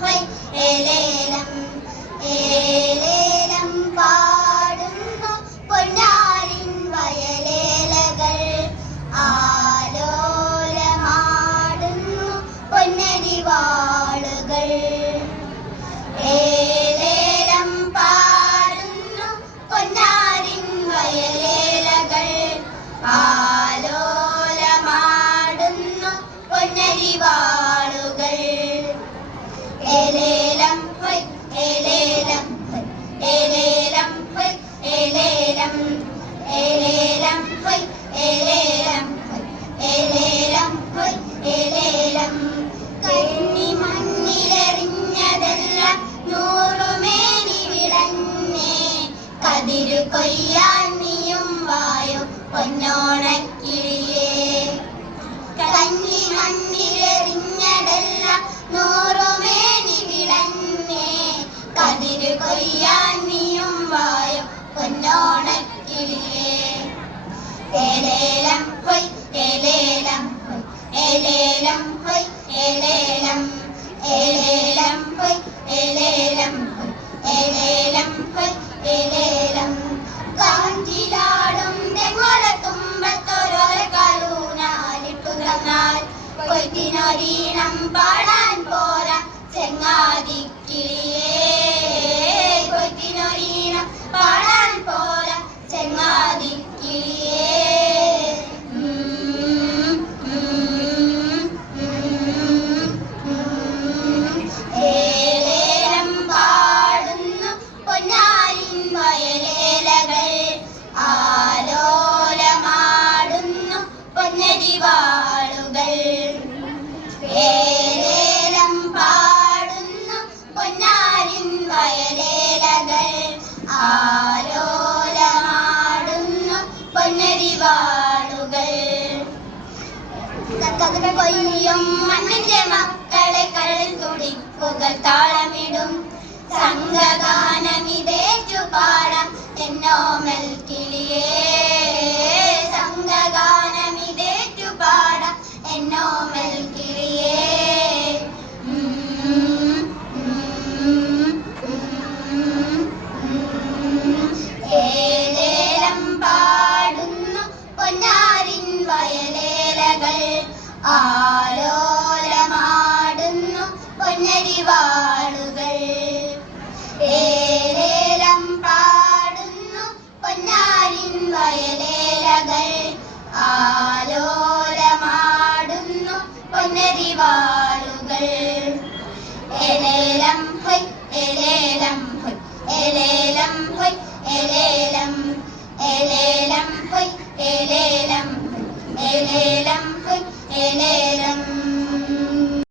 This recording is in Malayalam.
ഹൊയ് ഏലേലം ഏലേലം പാടുന്നു പൊന്നാരിൻ വയലേലകൾ ആലോലമാടുന്നു പൊന്നരിവാളുകൾ ഏലേലം പാടുന്നു പൊന്നാരിൻ വയലേലകൾ ആലോലമാടുന്നു പൊന്നരിവാളുകൾ ഏലേലം ഹൊയ് ഏലേലം ഏലേലം ഹൊയ് ഏലേലം ഏലേലം ഹൊയ് ഏലേലം ഏലേലം ഹൊയ് ഏലേലം കന്നി മണ്ണിലെറിഞ്ഞതെല്ലാം നൂറുമേനി വിളഞ്ഞേ കതിരു കൊയ്യാൻ നീയും വായോ പൊന്നോണക്കിളിയേ കന്നി മണ്ണിലെറിഞ്ഞതെല്ലാം നൂറുമേനി വിളഞ്ഞേ കതിരു കൊയ്യാൻ നീയും വായോ പൊന്നോണക്കിളിയേ ഏലേലം ഹൊയ് ഏലേലം ഏലേലം ഹൊയ് ഏലേലം ഏലേലം ഹൊയ് ഏലേലം ഏലേലം ഹൊയ് ഏലേലം കാഞ്ചിലാടും തെങ്ങോലത്തുമ്പത്തൊരോര കാലൂനാലിട്ടു തന്നാൽ കൊയ്ത്തിനൊരീണം പാടാൻ പോരാ ചെങ്ങാതിക്കിളിയേ കൊയ്ത്തിനൊരീണം പാടാൻ പോരാ ചെങ്ങാതിക്കിളിയേ ഏലേലം പാടുന്നു പൊന്നാരിൻ വയലേലകൾ ആലോലമാടുന്നു പൊന്നരിവാളുകൾ ഏലേലം പാടുന്നു പൊന്നാരിൻ വയലേലകൾ ആലോലമാടുന്നു പൊന്നരിവാളുകൾ കൊയ്യും മണ്ണിന്റെ മക്കളെ കരളിൽ തുടിപ്പുകൾ താളമിടും സംഘഗാനമിതേറ്റു പാടാം എന്നോമൽ കിളിയേ സംഘഗാനമിതേറ്റു പാടാം എന്നോമൽ കിളിയേ ഏലേലം പാടുന്നു പൊന്നാരിൻ വയലേലകൾ ആലോലമാടുന്നു പൊന്നരിവാളുകൾ ഏലേലം പാടുന്നു പൊന്നാരിൻ വയലേലകൾ ആലോലമാടുന്നു പൊന്നരിവാളുകൾ ഏലേലം ഹൊയ് ഏലേലം ഹൊയ് ഏലേലം ഹൊയ് ഏലേലം ഏലേലം ഹൊയ് ഏലേലം ഏലേലം ഹൊയ് ഏലേലം